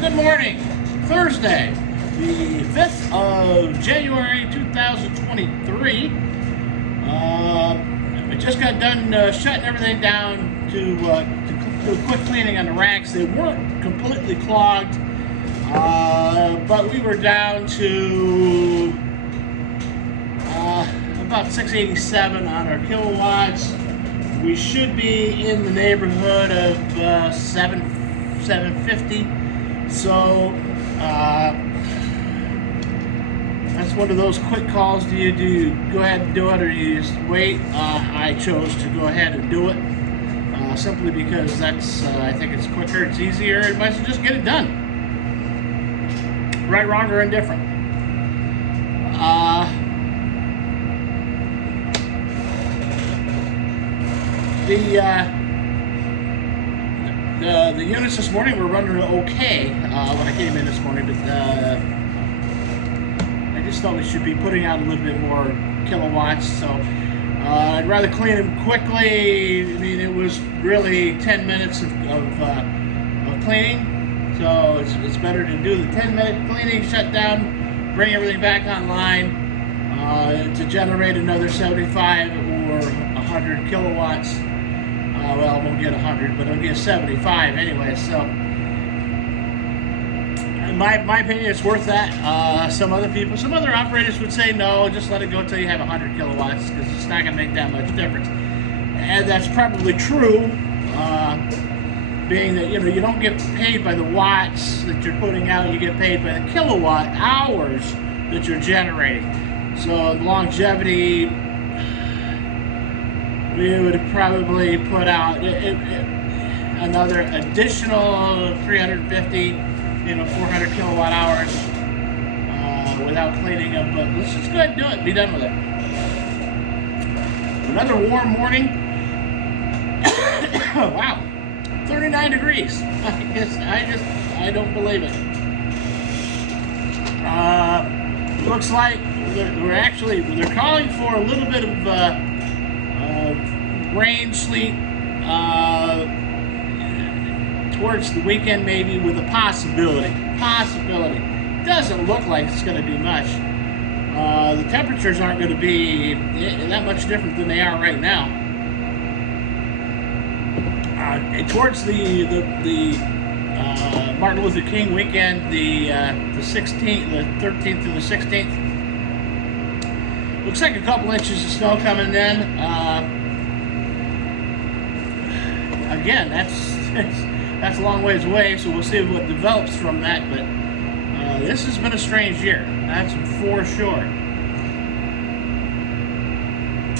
Good morning. Thursday, the 5th of January 2023. I just got done shutting everything down to do a quick cleaning on the racks. They weren't completely clogged, but we were down to about 687 on our kilowatts. We should be in the neighborhood of 750. So that's one of those quick calls. Do you go ahead and do it, or do you just wait? I chose to go ahead and do it simply because that's I think it's quicker, it's easier, and might as well just get it done. Right, wrong, or indifferent. The units this morning were running okay when I came in this morning, but I just thought we should be putting out a little bit more kilowatts. So I'd rather clean them quickly. I mean, it was really 10 minutes of cleaning, so it's better to do the 10-minute cleaning, shut down, bring everything back online to generate another 75 or 100 kilowatts. Well, I won't get 100, but I'll get 75 anyway. So, in my opinion, it's worth that. Some other operators would say no, just let it go until you have 100 kilowatts because it's not going to make that much difference. And that's probably true, being that you don't get paid by the watts that you're putting out, you get paid by the kilowatt hours that you're generating. So the longevity, we would probably put out another additional 350, 400 kilowatt hours without cleaning them. But let's just go ahead and do it. Be done with it. Another warm morning. Wow, 39 degrees. I don't believe it. Looks like they're calling for a little bit of rain, sleet towards the weekend, maybe, with a possibility. Doesn't look like it's going to be much. The temperatures aren't going to be that much different than they are right now. Towards the Martin Luther King weekend, the 16th, the 13th through the 16th, looks like a couple inches of snow coming in. Again, that's a long ways away, so we'll see what develops from that. But this has been a strange year, that's for sure.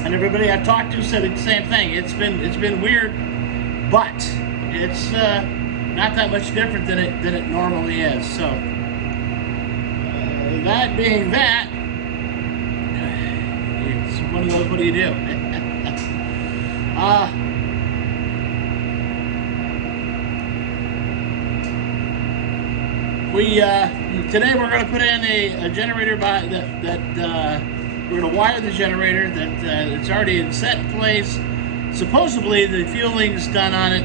And everybody I've talked to said the same thing. It's been weird, but it's not that much different than it normally is. So that being that, it's one of those. What do you do? Today we're going to put in a generator that we're going to wire the generator that it's already set in place. Supposedly the fueling's done on it.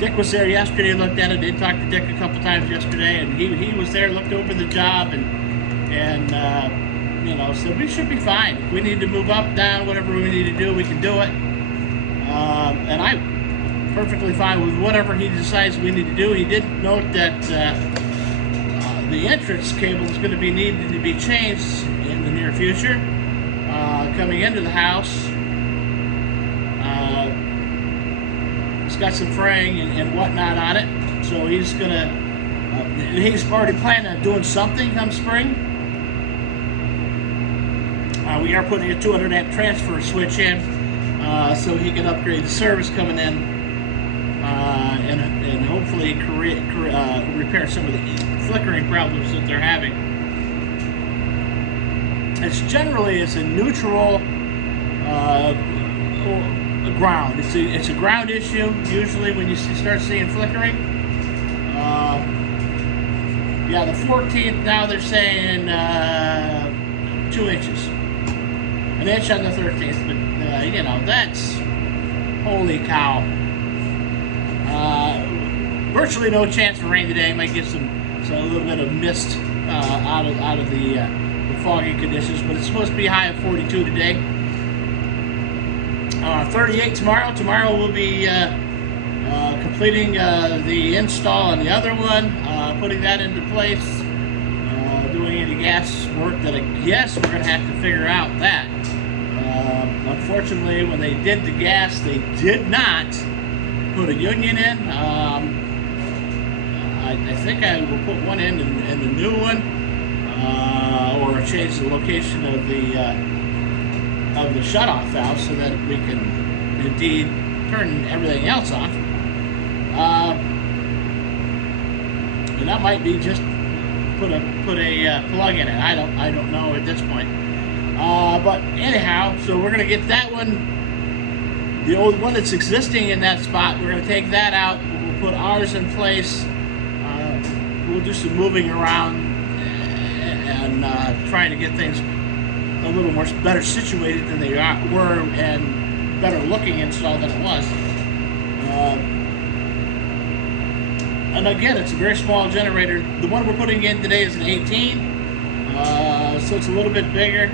Dick was there yesterday, looked at it. Did talk to Dick a couple times yesterday, and he was there, looked over the job, and said we should be fine. If we need to move up, down, whatever we need to do, we can do it. And I'm perfectly fine with whatever he decides we need to do. He did note that the entrance cable is going to be needed to be changed in the near future, coming into the house. It's got some fraying and whatnot on it, so he's already planning on doing something come spring. We are putting a 200 amp transfer switch in so he can upgrade the service coming in, and hopefully repair some of the flickering problems that they're having. It's a neutral ground. It's a ground issue usually when you start seeing flickering. Yeah, the 14th now they're saying 2 inches. An inch on the 13th, but that's holy cow. virtually no chance for rain today. Might get a little bit of mist out of the foggy conditions, but it's supposed to be a high of 42 today. 38 tomorrow. Tomorrow we'll be completing the install on the other one, putting that into place, doing any gas work that I guess we're going to have to figure out that. Unfortunately, when they did the gas, they did not put a union in. I think I will put one in the new one, or change the location of the shutoff valve so that we can indeed turn everything else off. And that might be just put a plug in it. I don't know at this point. But anyhow, so we're gonna get that one, the old one that's existing in that spot. We're gonna take that out. We'll put ours in place. We'll do some moving around and trying to get things a little more better situated than they were, and better looking install than it was. And again, it's a very small generator. The one we're putting in today is an 18, so it's a little bit bigger.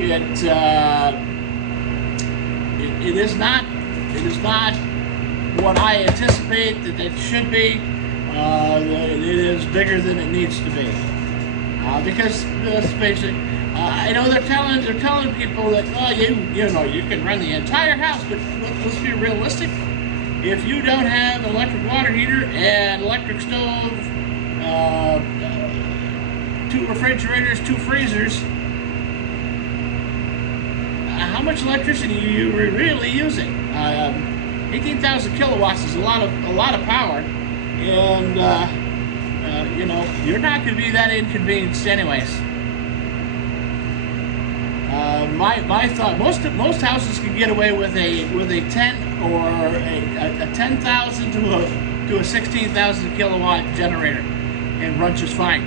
It is not what I anticipate that it should be. It is bigger than it needs to be, because let's face it, I know they're telling people that, oh, you know you can run the entire house, but let's be realistic. If you don't have an electric water heater and electric stove, 2 refrigerators, 2 freezers, how much electricity are you really using? 18,000 kilowatts is a lot of power, and you know, you're not going to be that inconvenienced anyways. My thought, most houses can get away with a 10 or a 10,000 to a 16,000 kilowatt generator and run just fine.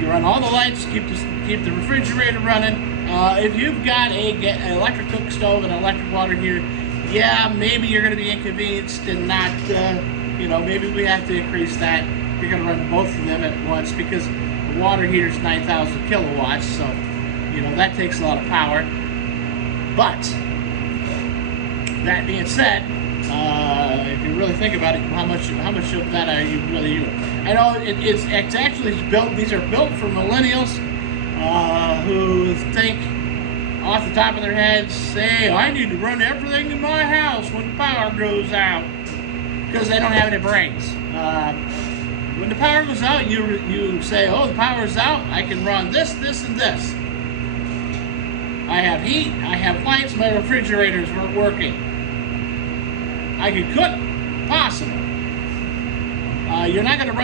You run all the lights, keep the refrigerator running. If you've got an electric cook stove and an electric water heater, yeah, maybe you're going to be inconvenienced and not, you know, maybe we have to increase that. You're going to run both of them at once, because the water heater is 9,000 kilowatts, so, you know, that takes a lot of power. But that being said, if you really think about it, how much of that are you really using? I know it's actually built. These are built for millennials who think off the top of their heads, say, I need to run everything in my house when the power goes out, because they don't have any brains. When the power goes out, you say, oh, the power's out, I can run this, this, and this. I have heat, I have lights, my refrigerators weren't working. I can cook, possible. You're not going to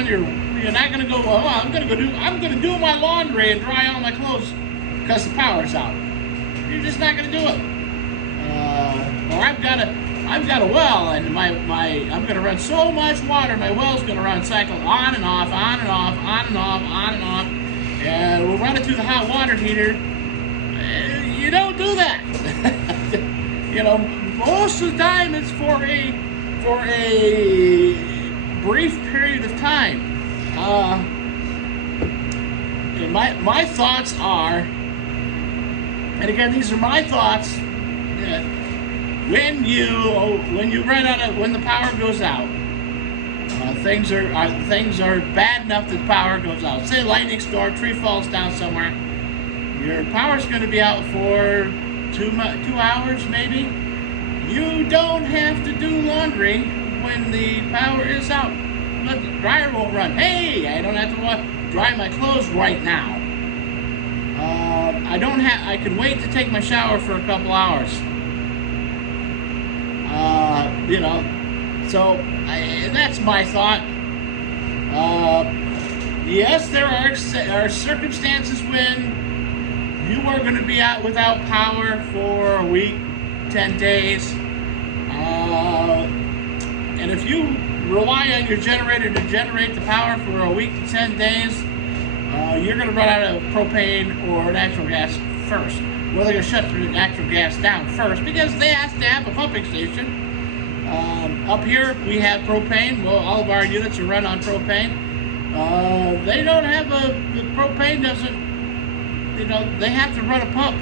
go, oh, I'm going to do my laundry and dry all my clothes because the power's out. You're just not going to do it. Or I've got a well, and I'm going to run so much water, my well's going to run cycle on and off, on and off, on and off, on and off, and we'll run it through the hot water heater. You don't do that. You know, most of the time it's for a brief period of time. And my thoughts are, and again, these are my thoughts, when the power goes out, things are bad enough that the power goes out. Say lightning storm, tree falls down somewhere, your power's going to be out for 2 hours maybe. You don't have to do laundry when the power is out. The dryer won't run. Hey, I don't have to dry my clothes right now. I can wait to take my shower for a couple hours. You know, so that's my thought. Yes, there are circumstances when you are going to be out without power for a week, 10 days. And if you rely on your generator to generate the power for a week to 10 days, you're going to run out of propane or natural gas first. Well, they're going to shut the natural gas down first because they have to have a pumping station. Up here, we have propane. Well, all of our units are run on propane. They don't have the propane doesn't, they have to run a pump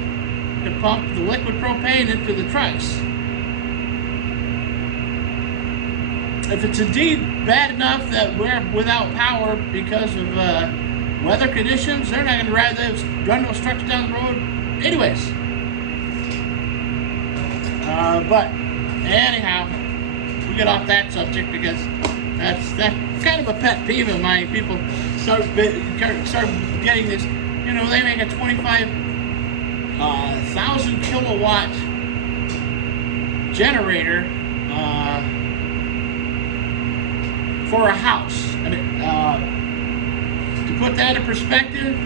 to pump the liquid propane into the trucks. If it's indeed bad enough that we're without power because of weather conditions, they're not going to run those trucks down the road anyways. But anyhow, we get off that subject because that's kind of a pet peeve of mine. People start getting this, they make a 25,000 kilowatt generator for a house. I mean, to put that in perspective,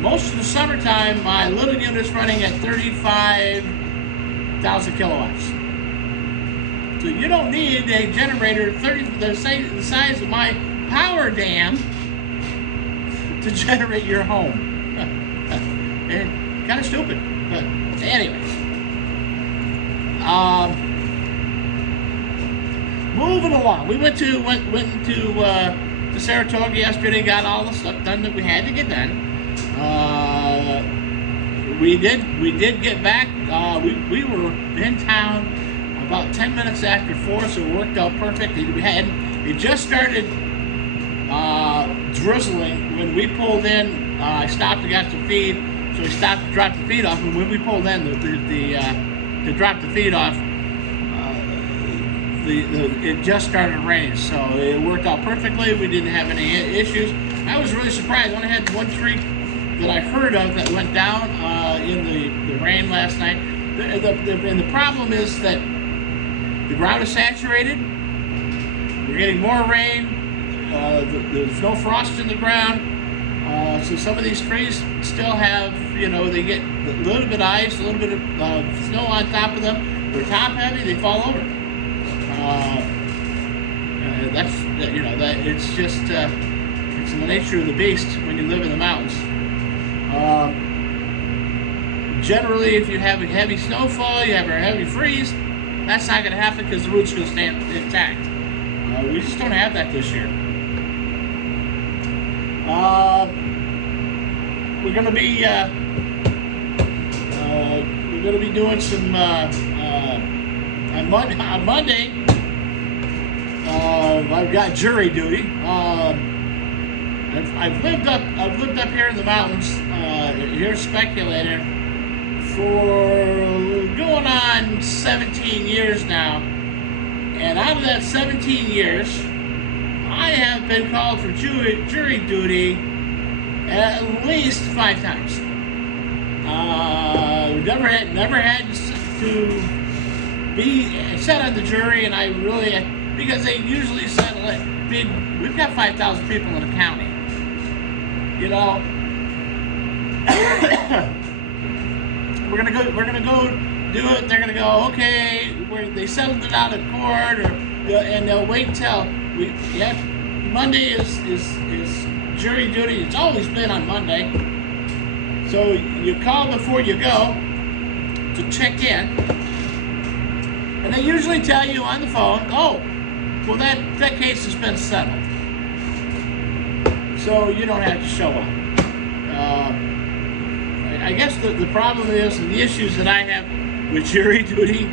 most of the summertime, my little unit's running at 35,000 kilowatts. So you don't need a generator the size of my power dam to generate your home. Kind of stupid, but anyways. Moving along, we went to Saratoga yesterday. Got all the stuff done that we had to get done. We did get back. We were in town about 10 minutes after 4, so it worked out perfect. It just started drizzling when we pulled in. I stopped and got some feed, so we stopped to drop the feed off. And when we pulled in to drop the feed off, it just started raining, so it worked out perfectly. We didn't have any issues. I was really surprised. I only had one tree that I heard of that went down in the rain last night. And the problem is that the ground is saturated. We're getting more rain. There's no frost in the ground. So some of these trees still have, they get a little bit of ice, a little bit of snow on top of them. They're top heavy, they fall over. It's just, it's in the nature of the beast when you live in the mountains. Generally, if you have a heavy snowfall, you have a heavy freeze, that's not going to happen because the roots are going to stay intact. We just don't have that this year. We're going to be doing some on Monday. I've got jury duty. I've lived up here in the mountains, here speculating, for going on 17 years now. And out of that 17 years, I have been called for jury duty at least 5 times. Never had to be set on the jury, and I really, because they usually settle it. I mean, we've got 5,000 people in the county. We're gonna go do it. They're gonna go, okay. They settled it out of court, and they'll wait until Monday is jury duty. It's always been on Monday. So you call before you go to check in, and they usually tell you on the phone, oh, well that case has been settled, so you don't have to show up. I guess the problem is, and the issues that I have with jury duty,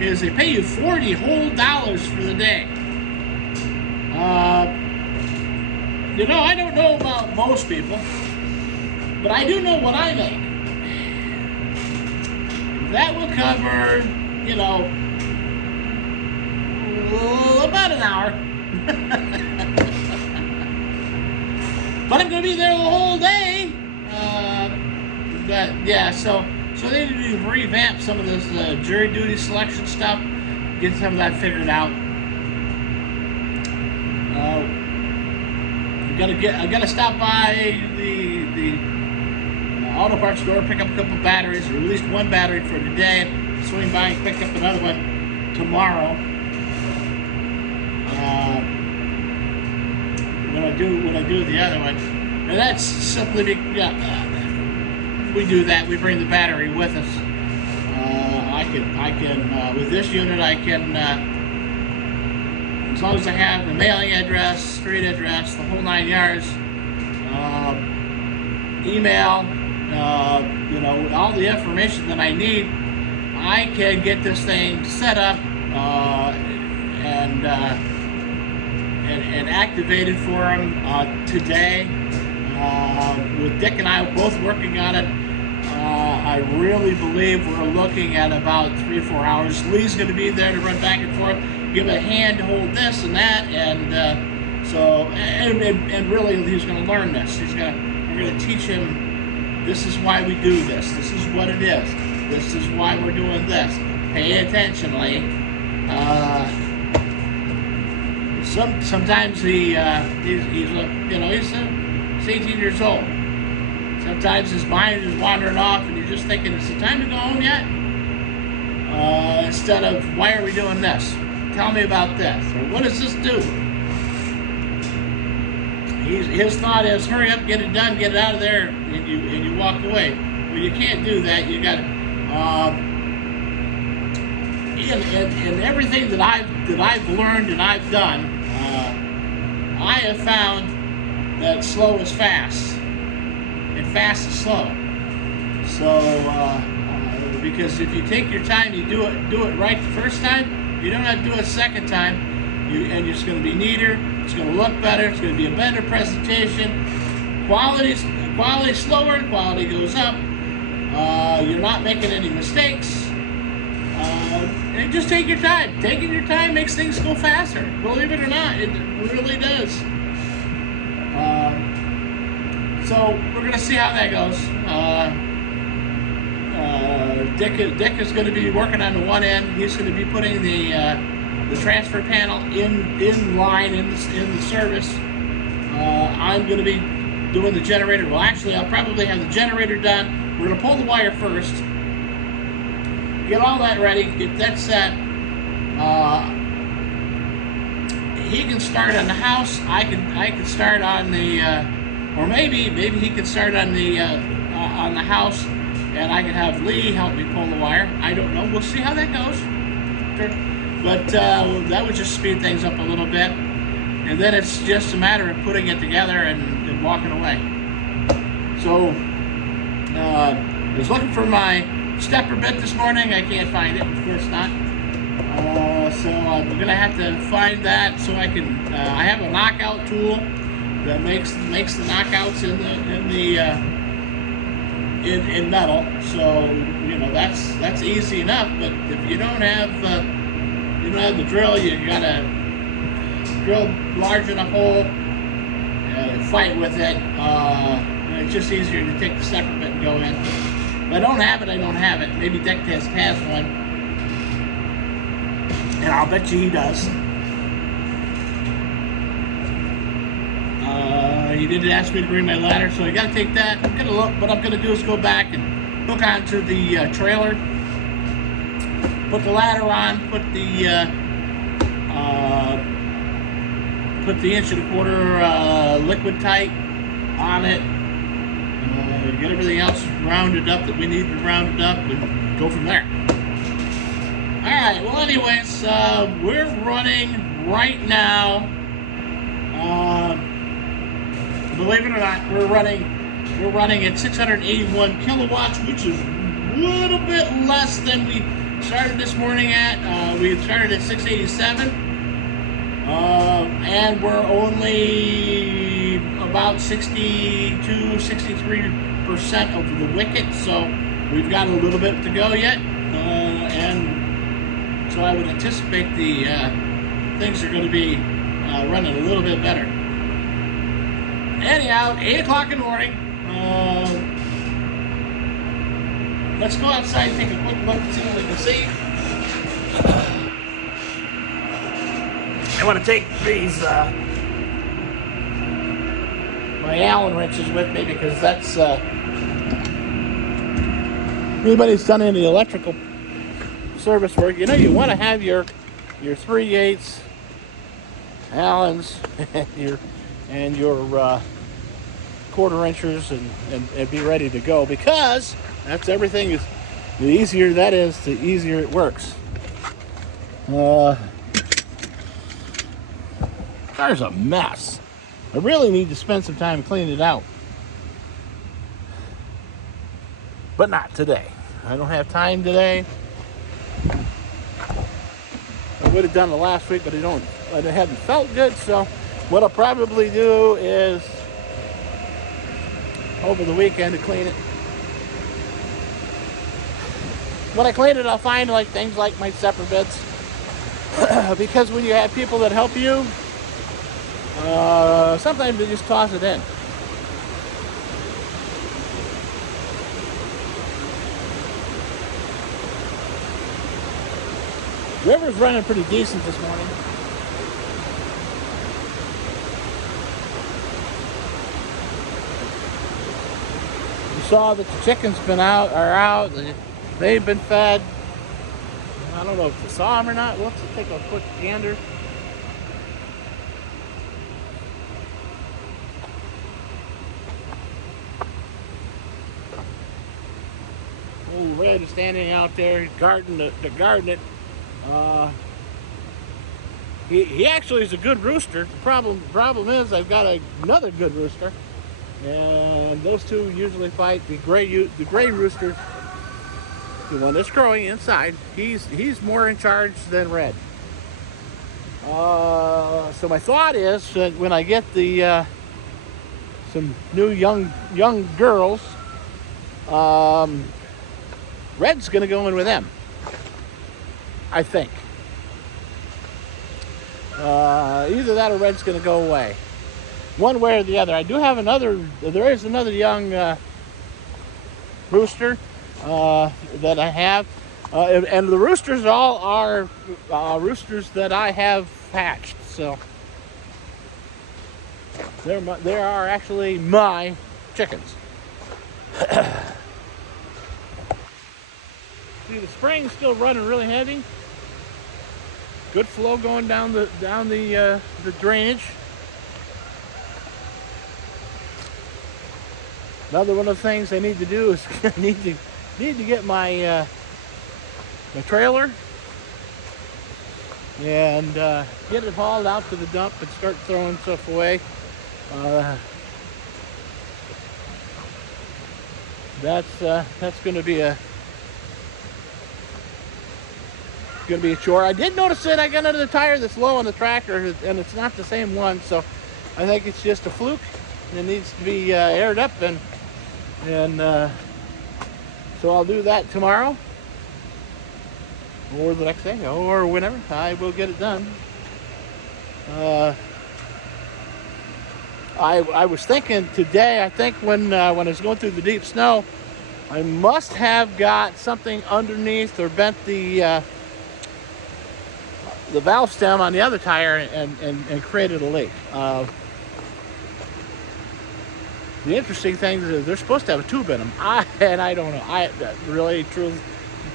is they pay you $40 whole for the day. I don't know about most people, but I do know what I make. That will cover, about an hour. But I'm going to be there the whole day. So they need to revamp some of this jury duty selection stuff, get some of that figured out. I gotta stop by the auto parts store, pick up a couple batteries, or at least one battery for today. Swing by and pick up another one tomorrow. When I do the other one, and that's simply we do that. We bring the battery with us. I can with this unit, I can, as long as I have the mailing address, street address, the whole 9 yards, email, you know, all the information that I need, I can get this thing set up and activated for them today. With Dick and I both working on it, I really believe we're looking at about 3 or 4 hours. Lee's going to be there to run back and forth, give a hand to hold this and that, and really he's going to learn this. We're going to teach him, this is why we do this. This is what it is. This is why we're doing this. Pay attention, Lee. Sometimes he's 18 years old. Sometimes his mind is wandering off and you're just thinking, is it time to go home yet? Instead of, why are we doing this? Tell me about this. Or what does this do? His thought is, hurry up, get it done, get it out of there, and you walk away. Well, you can't do that. You got to, in everything that I've learned and I've done, I have found that slow is fast, and fast is slow. So, because if you take your time, you do it right the first time, you don't have to do it a second time, and it's going to be neater, it's going to look better, it's going to be a better presentation. Quality's slower, quality goes up. You're not making any mistakes. And just take your time. Taking your time makes things go faster. Believe it or not, it really does. So we're going to see how that goes. Dick is going to be working on the one end. He's going to be putting the transfer panel in line in the service. I'm going to be doing the generator. Well, actually, I'll probably have the generator done. We're going to pull the wire first. Get all that ready, get that set. He can start on the house. I can start on the, or maybe he can start on the house, and I can have Lee help me pull the wire. I don't know. We'll see how that goes. But that would just speed things up a little bit, and then it's just a matter of putting it together and walking away. So I was looking for my stepper bit this morning. I can't find it. Of course not. So I'm going to have to find that so I can. I have a knockout tool that makes the knockouts in metal. So you know that's easy enough. But if you don't have the drill, you got to drill large enough hole and fight with it. And it's just easier to take the stepper bit and go in. If I don't have it, I don't have it. Maybe Deck Test has one. And I'll bet you he does. He didn't ask me to bring my ladder, so I got to take that. I'm going to look. What I'm going to do is go back and hook onto the trailer. Put the ladder on. Put the 1.25" liquid tight on it. Get everything else rounded up that we need to round it up and go from there. Alright, well anyways, we're running right now. Believe it or not, we're running at 681 kilowatts, which is a little bit less than we started this morning at. We started at 687. And we're only about 62-63% of the wicket, so we've got a little bit to go yet, and so I would anticipate the things are going to be running a little bit better. Anyhow, 8 o'clock in the morning. Let's go outside and take a quick look and see what we can see. I want to take these my Allen wrenches with me because that's anybody's done any electrical service work, you know you want to have your 3/8 Allens and your quarter inchers and be ready to go, because that's everything is, the easier that is, the easier it works. Car's a mess. I really need to spend some time cleaning it out. But not today. I don't have time today. I would have done it last week, but I hadn't felt good, so what I'll probably do is over the weekend to clean it. When I clean it, I'll find like things like my sepper bits. Because when you have people that help you, sometimes they just toss it in. River's running pretty decent this morning. You saw that the chickens are out. They've been fed. I don't know if you saw them or not. Let's take a quick gander. Old Red is standing out there guarding it. He actually is a good rooster. The problem is I've got another good rooster, and those two usually fight. The gray rooster, the one that's crowing inside, he's more in charge than Red. So my thought is that when I get the some new young girls, Red's gonna go in with them, I think. Either that or Red's gonna go away, one way or the other. There is another young rooster that I have, and the roosters all are roosters that I have hatched, so they are actually my chickens. See, the spring's still running really heavy. Good flow going down the drainage. Another one of the things I need to do is need to get my my trailer and get it hauled out to the dump and start throwing stuff away. That's going to be a chore. I did notice that I got another tire that's low on the tractor, and it's not the same one, so I think it's just a fluke. It needs to be aired up, and so I'll do that tomorrow or the next day or whenever. I will get it done. I was thinking today, I think when I was going through the deep snow, I must have got something underneath or bent the valve stem on the other tire and created a leak. The interesting thing is they're supposed to have a tube in them. I don't know.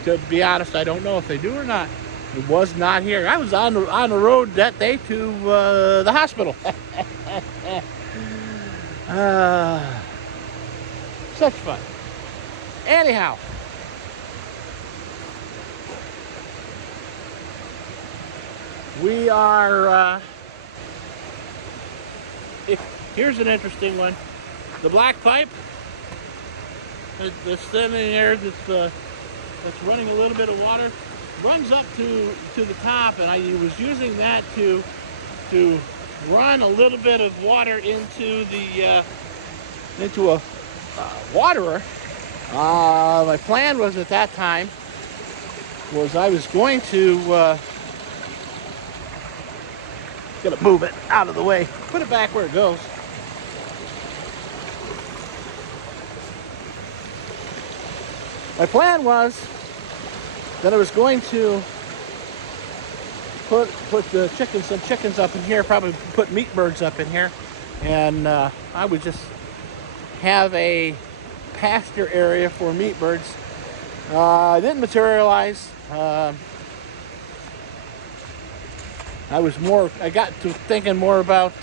To be honest, I don't know if they do or not. It was not here. I was on the road that day to the hospital. Such fun. Anyhow. We are, here's an interesting one. The black pipe that's standing there, that's running a little bit of water, runs up to the top, and I was using that to run a little bit of water into a waterer. My plan was at that time was I was going to gonna move it out of the way, put it back where it goes. My plan was that I was going to put some chickens up in here, probably put meat birds up in here, and I would just have a pasture area for meat birds. It didn't materialize. I got to thinking more about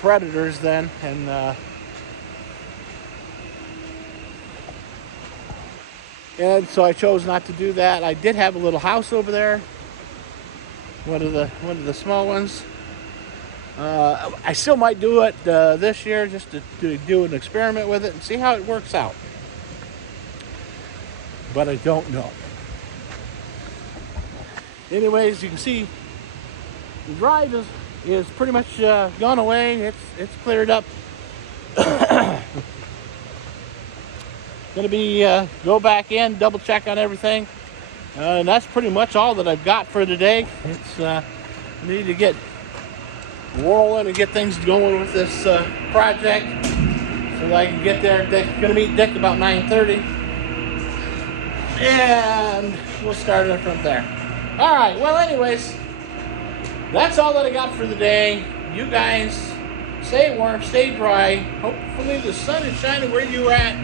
predators then, and And so I chose not to do that. I did have a little house over there, one of the small ones. I still might do it this year just to do an experiment with it and see how it works out. But I don't know. Anyways, you can see the drive is pretty much gone away. It's cleared up. Gonna be go back in, double check on everything, and that's pretty much all that I've got for today. It's need to get rolling and get things going with this project so that I can get there. Gonna meet Dick about 9:30, and we'll start it from there. All right. Well, anyways, that's all that I got for the day. You guys stay warm, stay dry. Hopefully the sun is shining where you're at.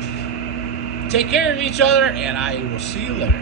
Take care of each other, and I will see you later.